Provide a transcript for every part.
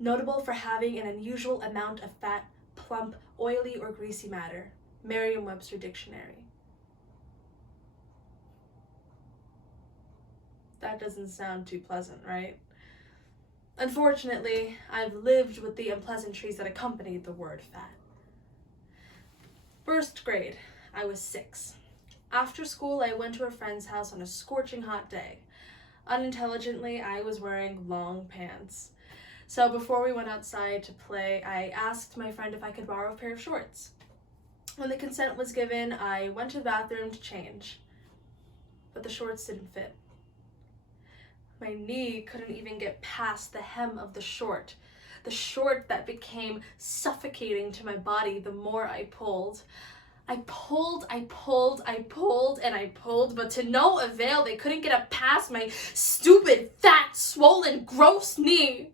notable for having an unusual amount of fat, plump, oily, or greasy matter. Merriam-Webster Dictionary. That doesn't sound too pleasant, right? Unfortunately, I've lived with the unpleasantries that accompanied the word fat. First grade, I was 6. After school, I went to a friend's house on a scorching hot day. Unintelligently, I was wearing long pants. So before we went outside to play, I asked my friend if I could borrow a pair of shorts. When the consent was given, I went to the bathroom to change, but the shorts didn't fit. My knee couldn't even get past the hem of the short that became suffocating to my body the more I pulled. I pulled, but to no avail. They couldn't get up past my stupid, fat, swollen, gross knee.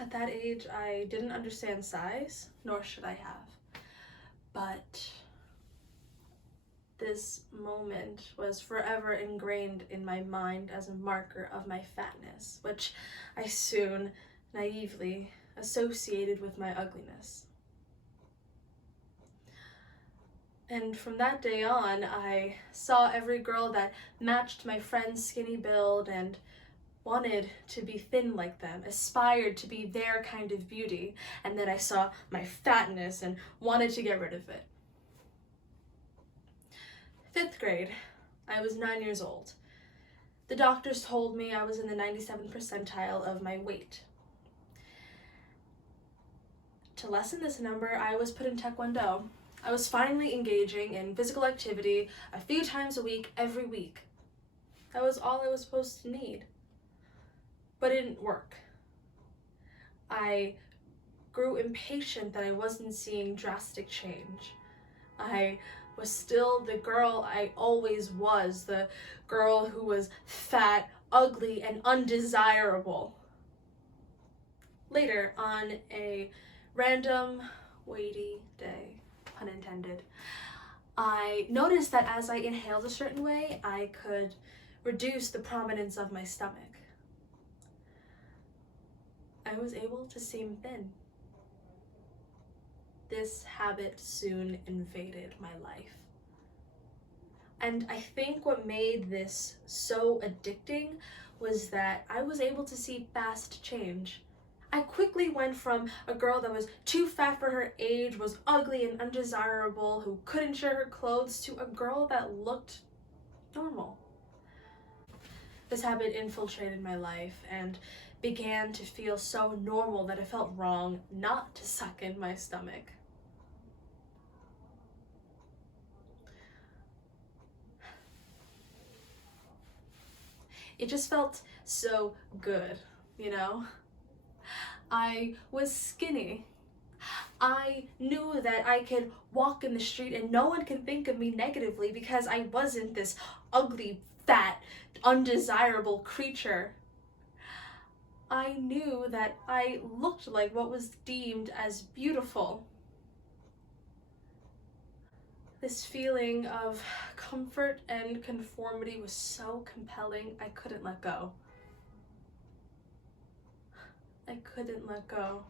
At that age, I didn't understand size, nor should I have. But this moment was forever ingrained in my mind as a marker of my fatness, which I soon naively associated with my ugliness. And from that day on, I saw every girl that matched my friend's skinny build and wanted to be thin like them, aspired to be their kind of beauty, and then I saw my fatness and wanted to get rid of it. 5th grade, I was 9 years old. The doctors told me I was in the 97th percentile of my weight. To lessen this number, I was put in Taekwondo. I was finally engaging in physical activity a few times a week, every week. That was all I was supposed to need. But it didn't work. I grew impatient that I wasn't seeing drastic change. I was still the girl I always was, the girl who was fat, ugly, and undesirable. Later, on a random, weighty day, pun intended, I noticed that as I inhaled a certain way, I could reduce the prominence of my stomach. I was able to seem thin. This habit soon invaded my life. And I think what made this so addicting was that I was able to see fast change. I quickly went from a girl that was too fat for her age, was ugly and undesirable, who couldn't share her clothes, to a girl that looked normal. This habit infiltrated my life and began to feel so normal that it felt wrong not to suck in my stomach. It just felt so good, you know? I was skinny. I knew that I could walk in the street and no one could think of me negatively because I wasn't this ugly, fat, undesirable creature. I knew that I looked like what was deemed as beautiful. This feeling of comfort and conformity was so compelling, I couldn't let go. I couldn't let go.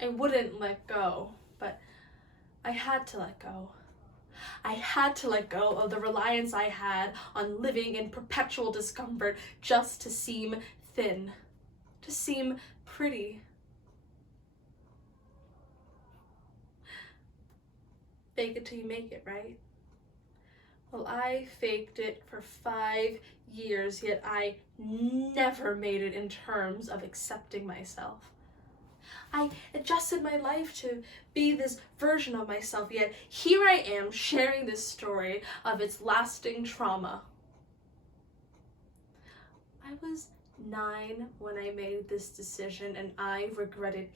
I wouldn't let go, but I had to let go. I had to let go of the reliance I had on living in perpetual discomfort just to seem thin, to seem pretty. Fake it till you make it, right? Well, I faked it for 5 years, yet I never made it in terms of accepting myself. I adjusted my life to be this version of myself, yet here I am sharing this story of its lasting trauma. I was 9 when I made this decision, and I regret it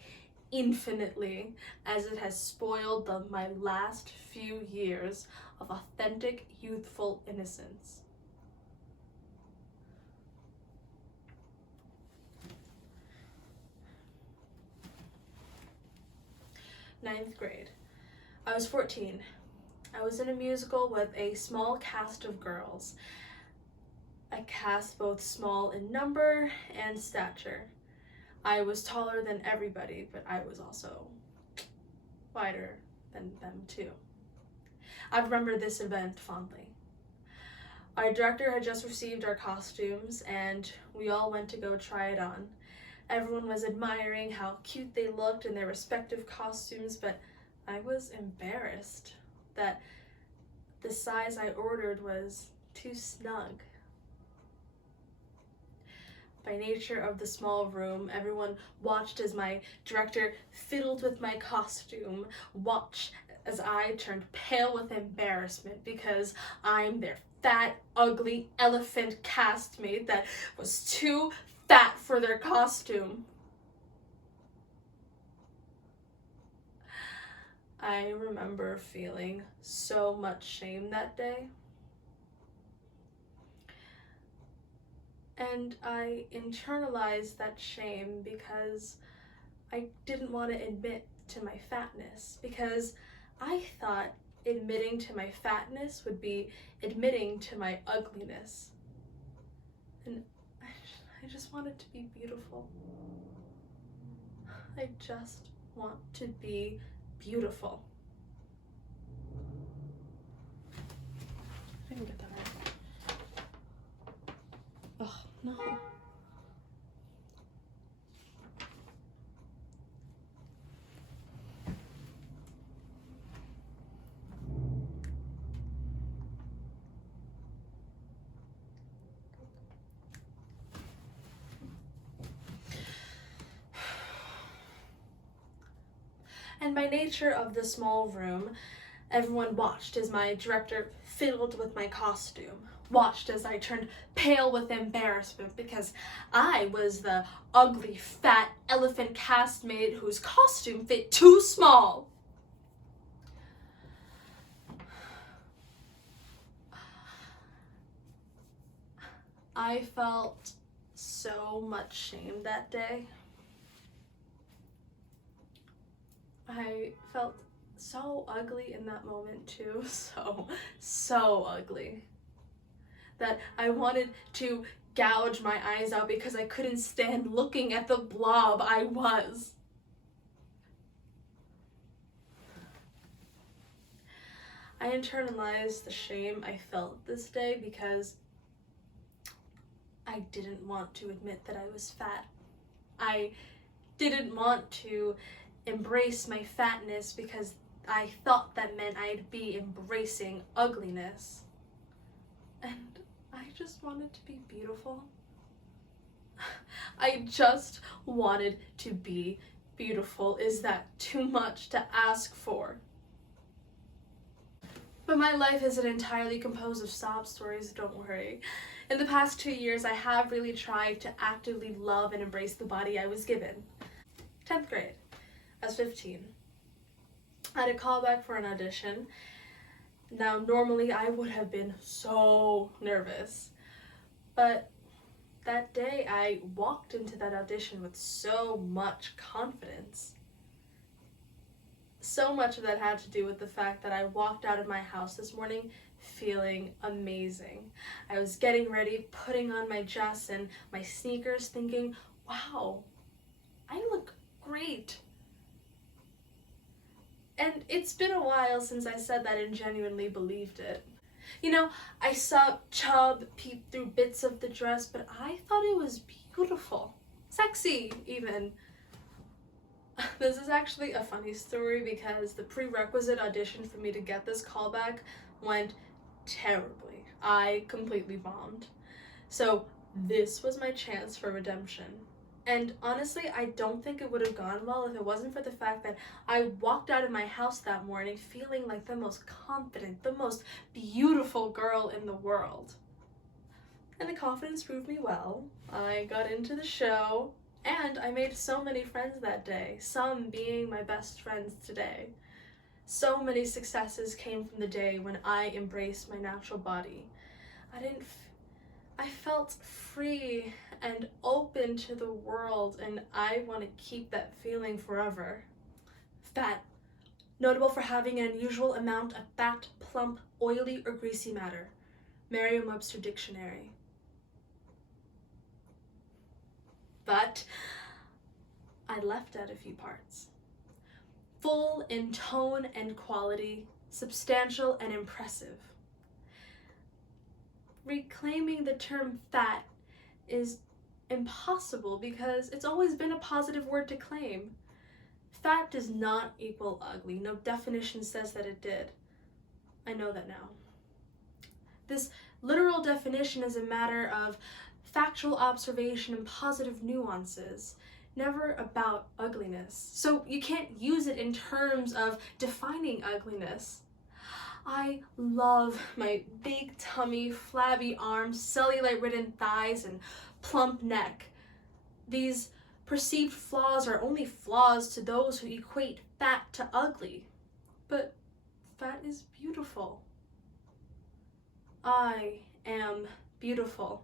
infinitely, as it has spoiled my last few years of authentic youthful innocence. Ninth grade. I was 14. I was in a musical with a small cast of girls, a cast both small in number and stature. I was taller than everybody, but I was also wider than them too. I remember this event fondly. Our director had just received our costumes and we all went to go try it on. Everyone was admiring how cute they looked in their respective costumes, but I was embarrassed that the size I ordered was too snug. By nature of the small room, everyone watched as my director fiddled with my costume, watched as I turned pale with embarrassment because I'm their fat, ugly elephant castmate that was too fat for their costume. I remember feeling so much shame that day. And I internalized that shame because I didn't want to admit to my fatness, because I thought admitting to my fatness would be admitting to my ugliness. And I just wanted to be beautiful. I just want to be beautiful. I didn't get that right. Oh, no. And by nature of the small room, everyone watched as my director fiddled with my costume, watched as I turned pale with embarrassment because I was the ugly, fat elephant castmate whose costume fit too small. I felt so much shame that day. I felt so ugly in that moment too, so ugly, that I wanted to gouge my eyes out because I couldn't stand looking at the blob I was. I internalized the shame I felt this day because I didn't want to admit that I was fat. I didn't want to embrace my fatness because I thought that meant I'd be embracing ugliness. And I just wanted to be beautiful. I just wanted to be beautiful. Is that too much to ask for? But my life isn't entirely composed of sob stories, don't worry. In the past 2 years, I have really tried to actively love and embrace the body I was given. 10th grade. I was 15. I had a callback for an audition. Now, normally I would have been so nervous, but that day I walked into that audition with so much confidence. So much of that had to do with the fact that I walked out of my house this morning feeling amazing. I was getting ready, putting on my dress and my sneakers, thinking, wow, I look great. And it's been a while since I said that and genuinely believed it. You know, I saw Chubb peep through bits of the dress, but I thought it was beautiful. Sexy, even. This is actually a funny story because the prerequisite audition for me to get this callback went terribly. I completely bombed. So this was my chance for redemption. And honestly, I don't think it would have gone well if it wasn't for the fact that I walked out of my house that morning feeling like the most confident, the most beautiful girl in the world. And the confidence proved me well. I got into the show, and I made so many friends that day, some being my best friends today. So many successes came from the day when I embraced my natural body. I felt free and open to the world, and I want to keep that feeling forever. That notable for having an unusual amount of fat, plump, oily, or greasy matter. Merriam-Webster Dictionary. But I left out a few parts. Full in tone and quality, substantial and impressive. Reclaiming the term fat is impossible because it's always been a positive word to claim. Fat does not equal ugly. No definition says that it did. I know that now. This literal definition is a matter of factual observation and positive nuances, never about ugliness. So you can't use it in terms of defining ugliness. I love my big tummy, flabby arms, cellulite-ridden thighs, and plump neck. These perceived flaws are only flaws to those who equate fat to ugly. But fat is beautiful. I am beautiful.